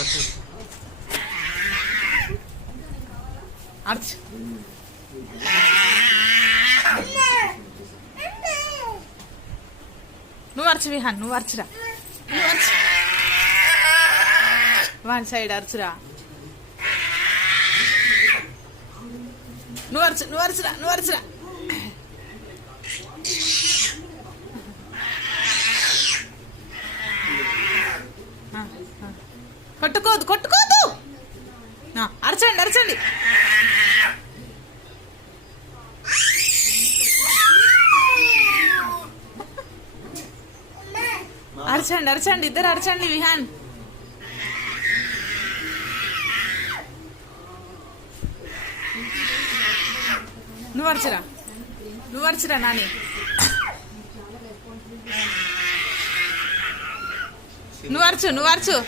అర్చు నువ్వు అరచు విహాన్, నువ్వు అరచురా, నువ్వు అరచు. వన్ సైడ్ అరచురా, నువ్వు అరచు, నువ్వు అరచురా, నువ్వు అరచురా. కొట్టుకోదు, కొట్టుకోదు. అరచండి, అరచండి. అరచండి, అరచండి, ఇద్దరు అరచండి. విహాన్ నువ్వు అరచురా, నువ్వు అరచురా నాని. నువ్వు అరచు, నువ్వు అరచు.